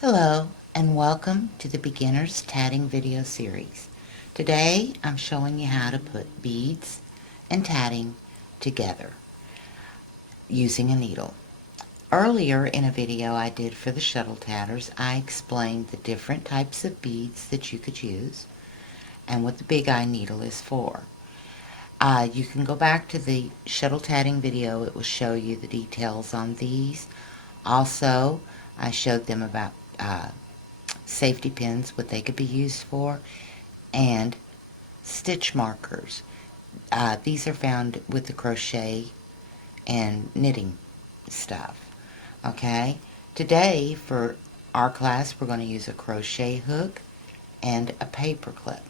Hello and welcome to the Beginner's Tatting video series. Today I'm showing you how to put beads and tatting together using a needle. Earlier in a video I did for the shuttle tatters, I explained the different types of beads that you could use and what the big eye needle is for. You can go back to the shuttle tatting video. It will show you the details on these. Also, I showed them about safety pins, what they could be used for, and stitch markers. These are found with the crochet and knitting stuff. Okay, today for our class we're going to use a crochet hook and a paper clip.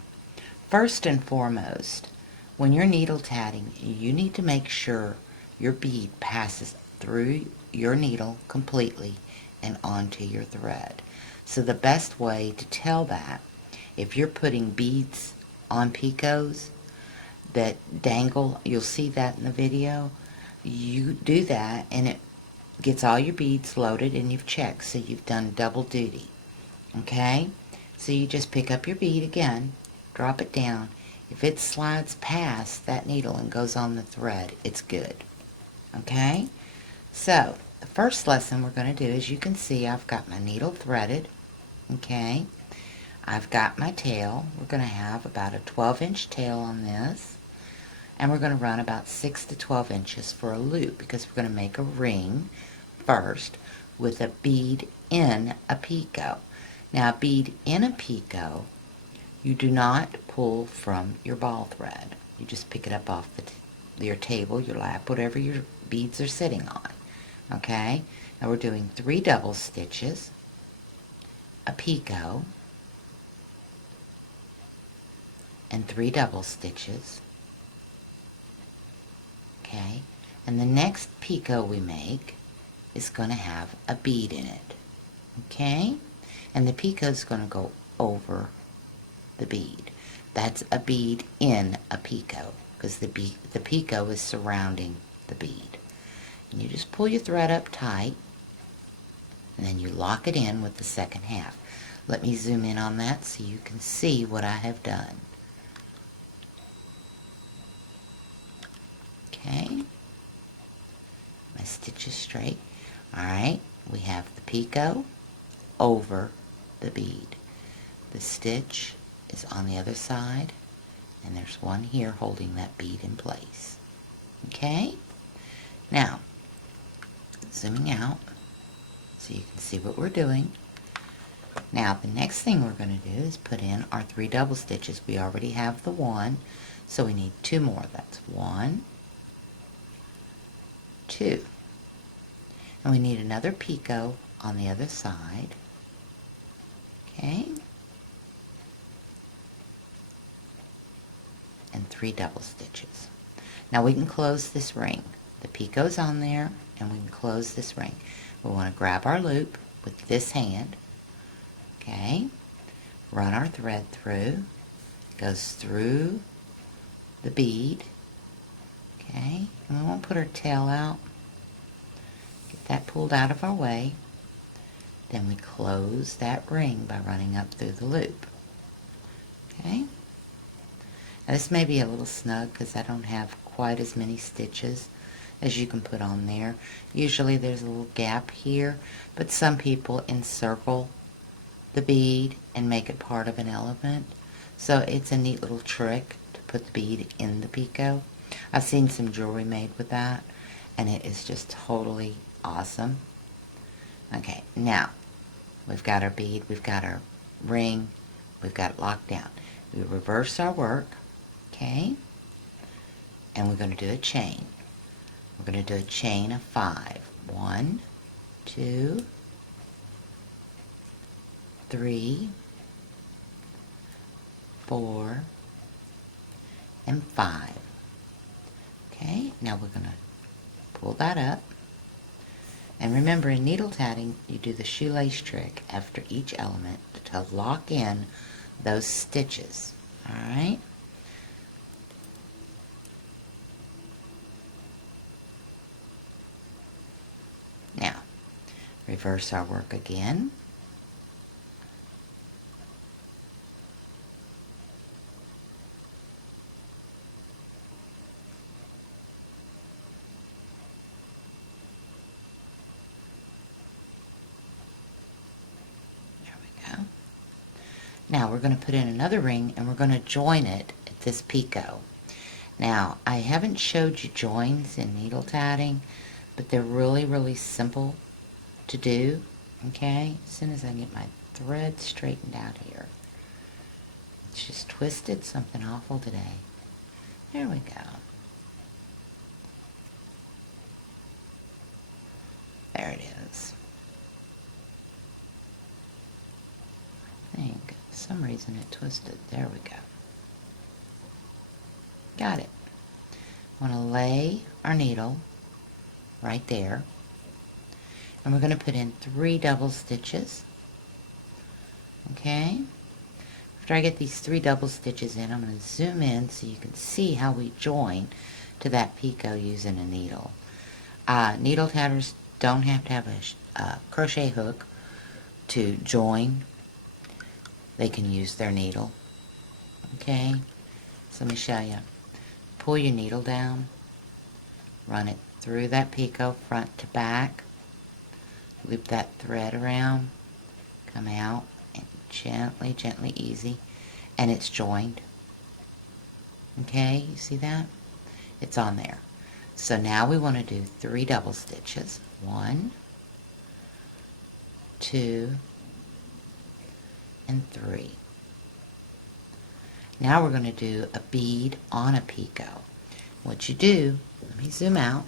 First and foremost, when you're needle tatting, you need to make sure your bead passes through your needle completely and onto your thread. So the best way to tell that, if you're putting beads on picots that dangle, you'll see that in the video, you do that and it gets all your beads loaded and you've checked, so you've done double duty. Okay? So you just pick up your bead again, drop it down. If it slides past that needle and goes on the thread, it's good. Okay? So, the first lesson we're going to do, as you can see, I've got my needle threaded. Okay? I've got my tail. We're going to have about a 12-inch tail on this. And we're going to run about 6 to 12 inches for a loop because we're going to make a ring first with a bead in a picot. Now, a bead in a picot, you do not pull from your ball thread. You just pick it up off your table, your lap, whatever your beads are sitting on. Okay? Now we're doing 3 double stitches, a picot, and 3 double stitches. Okay? And the next picot we make is going to have a bead in it. Okay? And the picot is going to go over the bead. That's a bead in a picot because the picot is surrounding the bead. And you just pull your thread up tight and then you lock it in with the second half. Let me zoom in on that so you can see what I have done. Okay, my stitch is straight. Alright, we have the picot over the bead. The stitch is on the other side, and there's one here holding that bead in place. Okay? Now, zooming out so you can see what we're doing. Now, the next thing we're going to do is put in our 3 double stitches. We already have the 1, so we need 2 more. That's 1, 2. And we need another picot on the other side. Okay? And 3 double stitches. Now we can close this ring. The picot's on there, and we can close this ring. We want to grab our loop with this hand. Okay? Run our thread through. It goes through the bead. Okay? And we won't put our tail out. Get that pulled out of our way. Then we close that ring by running up through the loop. Okay? Now this may be a little snug because I don't have quite as many stitches as you can put on there. Usually there's a little gap here, but some people encircle the bead and make it part of an element. So it's a neat little trick to put the bead in the picot. I've seen some jewelry made with that, and it is just totally awesome. Okay, now we've got our bead, we've got our ring, we've got it locked down. We reverse our work, okay, and we're going to do a chain. We're going to do a chain of 5. 1, 2, 3, 4, and 5. Okay, now we're going to pull that up. And remember, in needle tatting, you do the shoelace trick after each element to lock in those stitches. Alright? Now, reverse our work again. Now we're going to put in another ring and we're going to join it at this picot. Now I haven't showed you joins in needle tatting, but they're really simple to do. Okay, as soon as I get my thread straightened out here. It's just twisted something awful today. There we go. There it is. I think for some reason it twisted. There we go. Got it. Want to lay our needle right there, and we're going to put in 3 double stitches. Okay, after I get these 3 double stitches in, I'm going to zoom in so you can see how we join to that picot using a needle. Needle tatters don't have to have a crochet hook to join. They can use their needle. Okay, so let me show you. Pull your needle down, run it through that picot front to back, loop that thread around, come out, and gently, easy, and it's joined. Okay, you see that? It's on there. So now we want to do 3 double stitches. 1, 2, and 3. Now we're going to do a bead on a picot. What you do, let me zoom out.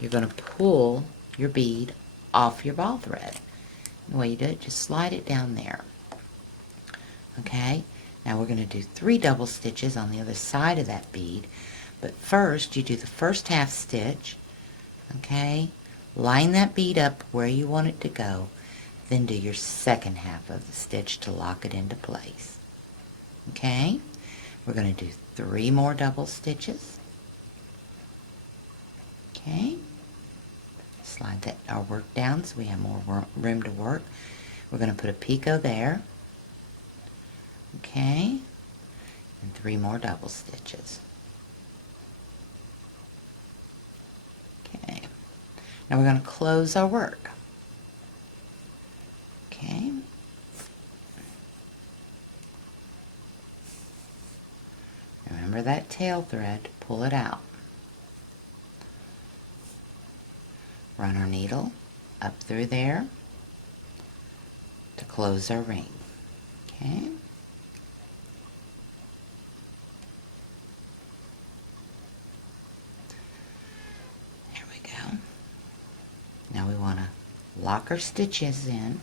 You're going to pull your bead off your ball thread. The way you do it, just slide it down there. Okay, now we're going to do 3 double stitches on the other side of that bead. But first, you do the first half stitch. Okay, line that bead up where you want it to go. Then do your second half of the stitch to lock it into place. Okay, we're going to do 3 more double stitches. Okay, slide our work down so we have more room to work. We're going to put a picot there. Okay, and 3 more double stitches. Okay, now we're going to close our work. Okay, remember that tail thread, pull it out. Run our needle up through there to close our ring. Okay. There we go. Now we want to lock our stitches in.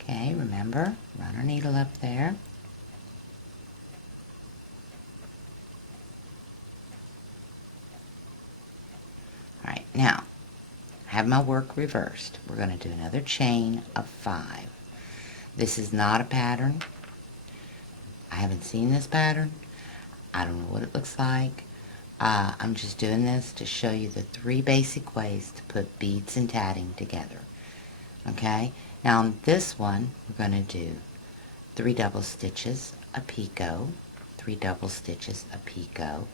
Okay, remember, run our needle up there. Alright, now, I have my work reversed. We're going to do another chain of 5. This is not a pattern. I haven't seen this pattern. I don't know what it looks like. I'm just doing this to show you the 3 basic ways to put beads and tatting together. Okay, now on this one, we're going to do 3 double stitches, a picot, 3 double stitches, a picot,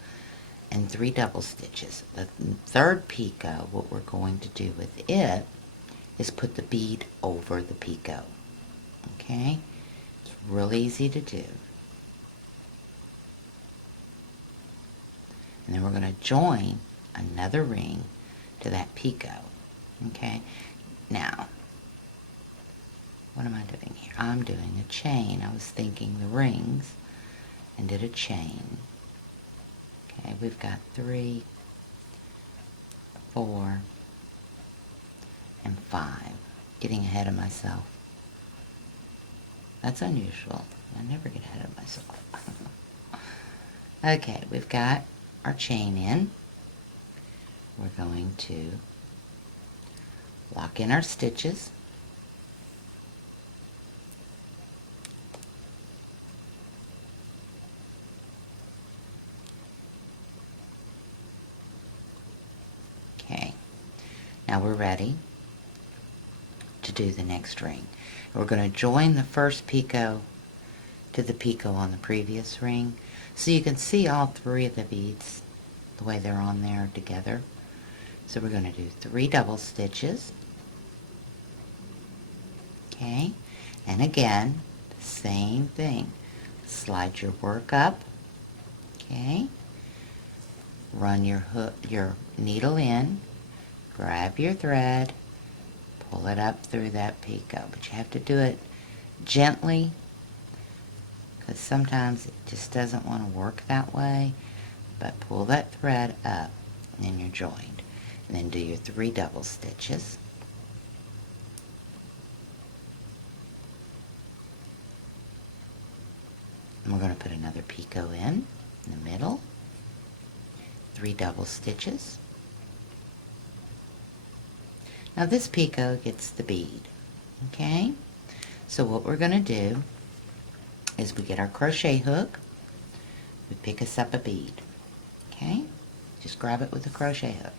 and 3 double stitches. The third picot, what we're going to do with it is put the bead over the picot. Okay, it's real easy to do. And then we're going to join another ring to that picot. Okay, now what am I doing here? I'm doing a chain. I was thinking the rings and did a chain. Okay, we've got 3, 4, and 5. Getting ahead of myself. That's unusual. I never get ahead of myself. Okay, we've got our chain in. We're going to lock in our stitches. Okay, now we're ready to do the next ring. We're going to join the first picot to the picot on the previous ring, so you can see all 3 of the beads the way they're on there together. So we're going to do 3 double stitches, Okay, and again, the same thing. Slide your work up, okay, run your needle in, grab your thread, pull it up through that picot, but you have to do it gently because sometimes it just doesn't want to work that way. But pull that thread up and then you're joined, and then do your 3 double stitches. And we're going to put another picot in the middle, 3 double stitches. Now this picot gets the bead, okay? So what we're going to do is we get our crochet hook, we pick us up a bead, okay? Just grab it with a crochet hook.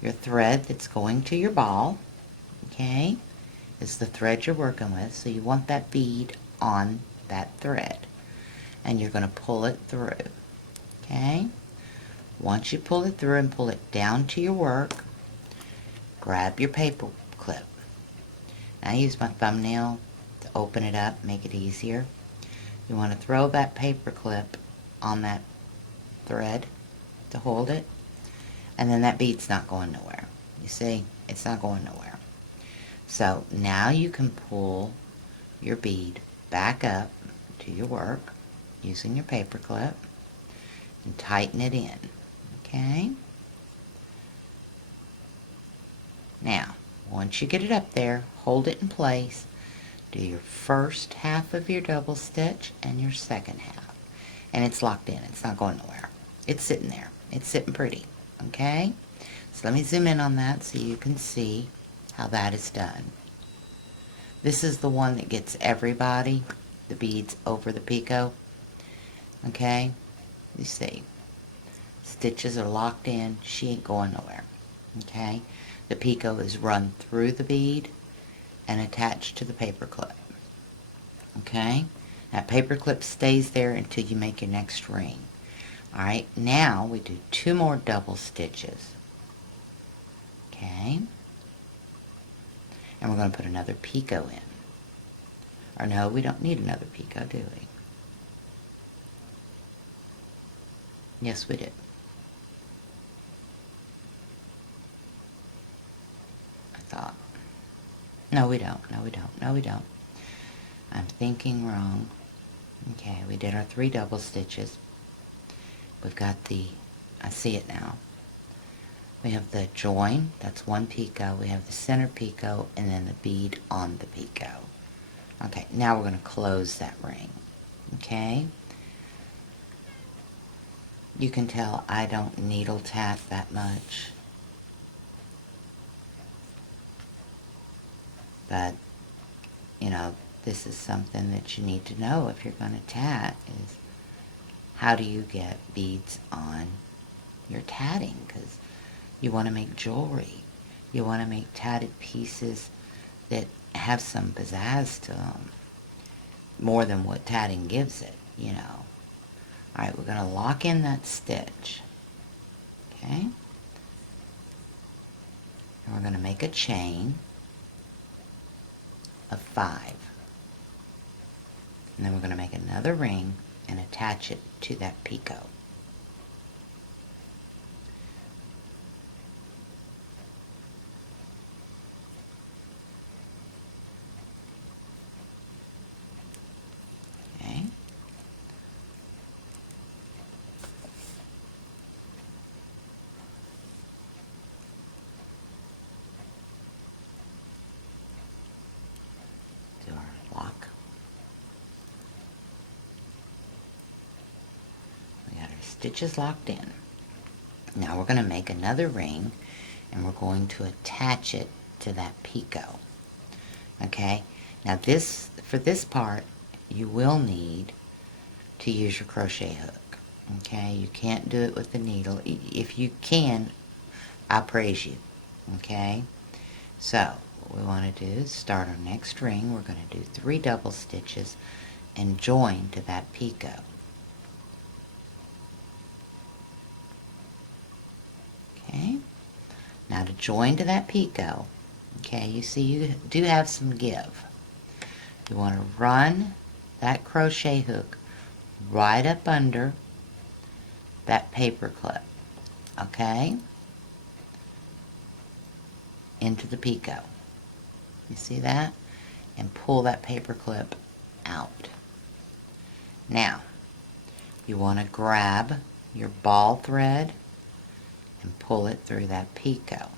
Your thread that's going to your ball, okay, is the thread you're working with, so you want that bead on that thread. And you're going to pull it through, okay? Once you pull it through and pull it down to your work, grab your paper clip. Now I use my thumbnail to open it up, make it easier. You want to throw that paper clip on that thread to hold it, and then that bead's not going nowhere. You see, it's not going nowhere. So now you can pull your bead back up to your work using your paper clip and tighten it in, okay? Now, once you get it up there, hold it in place, do your first half of your double stitch and your second half. And it's locked in, it's not going nowhere. It's sitting there, it's sitting pretty, okay? So let me zoom in on that so you can see how that is done. This is the one that gets everybody, the beads over the picot, okay? You see, stitches are locked in, she ain't going nowhere, okay? The picot is run through the bead and attached to the paper clip, okay? That paper clip stays there until you make your next ring. Alright, now we do 2 more double stitches, okay? And we're going to put another picot in. Or no, we don't need another picot, do we? Yes, we do. I thought. No, we don't. No, we don't. No, we don't. I'm thinking wrong. Okay, we did our 3 double stitches. We've got the, I see it now. We have the join, that's 1 picot. We have the center picot and then the bead on the picot. Okay, now we're going to close that ring. Okay? You can tell I don't needle tat that much. But, you know, this is something that you need to know if you're going to tat, is how do you get beads on your tatting? Because you want to make jewelry. You want to make tatted pieces that have some pizzazz to them, more than what tatting gives it, you know. Alright, we're going to lock in that stitch, okay? And we're going to make a chain of 5. And then we're going to make another ring and attach it to that picot. Okay. Do our lock. We got our stitches locked in. Now we're going to make another ring and we're going to attach it to that picot. Okay, now this, for this part, you will need to use your crochet hook. Okay, you can't do it with the needle. If you can, I praise you. Okay, so what we want to do is start our next ring. We're going to do 3 double stitches and join to that picot. Okay, now to join to that picot, okay, you see you do have some give. You want to run that crochet hook right up under that paper clip, okay, into the picot. You see that? And pull that paper clip out. Now, you want to grab your ball thread and pull it through that picot.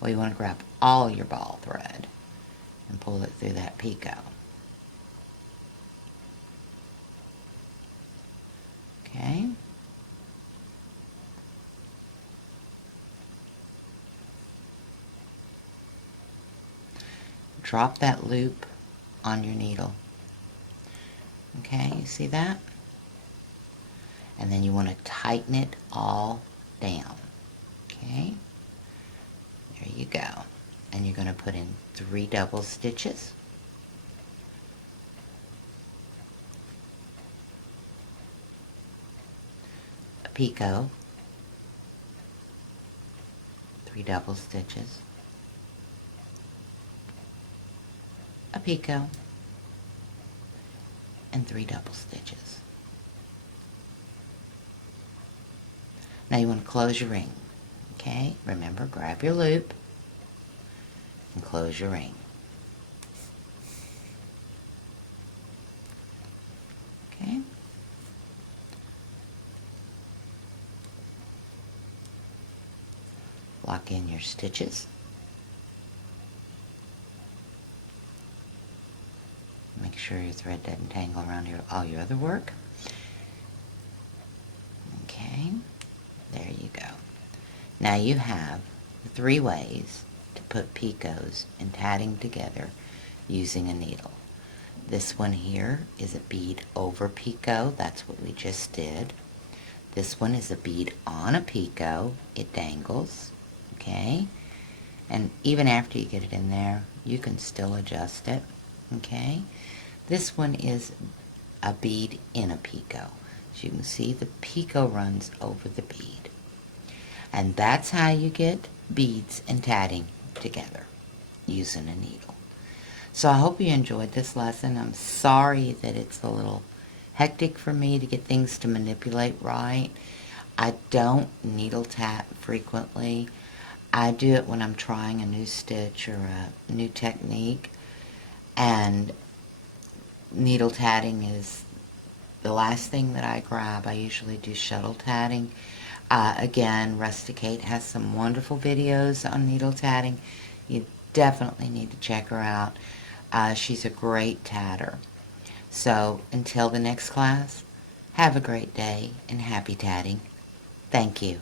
Well, you want to grab all your ball thread and pull it through that picot. Okay? Drop that loop on your needle. Okay, you see that? And then you want to tighten it all down. Okay? There you go. And you're going to put in 3 double stitches. A picot. 3 double stitches. A picot. And 3 double stitches. Now you want to close your ring. Okay? Remember, grab your loop and close your ring. Okay? Lock in your stitches. Make sure your thread doesn't tangle around all your other work. Okay, there you go. Now you have 3 ways to put picots and tatting together using a needle. This one here is a bead over picot. That's what we just did. This one is a bead on a picot. It dangles. Okay? And even after you get it in there, you can still adjust it. Okay? This one is a bead in a picot. As you can see, the picot runs over the bead. And that's how you get beads and tatting together using a needle. So I hope you enjoyed this lesson. I'm sorry that it's a little hectic for me to get things to manipulate right. I don't needle tat frequently. I do it when I'm trying a new stitch or a new technique. And needle tatting is the last thing that I grab. I usually do shuttle tatting. Again, Rusticate has some wonderful videos on needle tatting. You definitely need to check her out. She's a great tatter. So until the next class, have a great day and happy tatting. Thank you.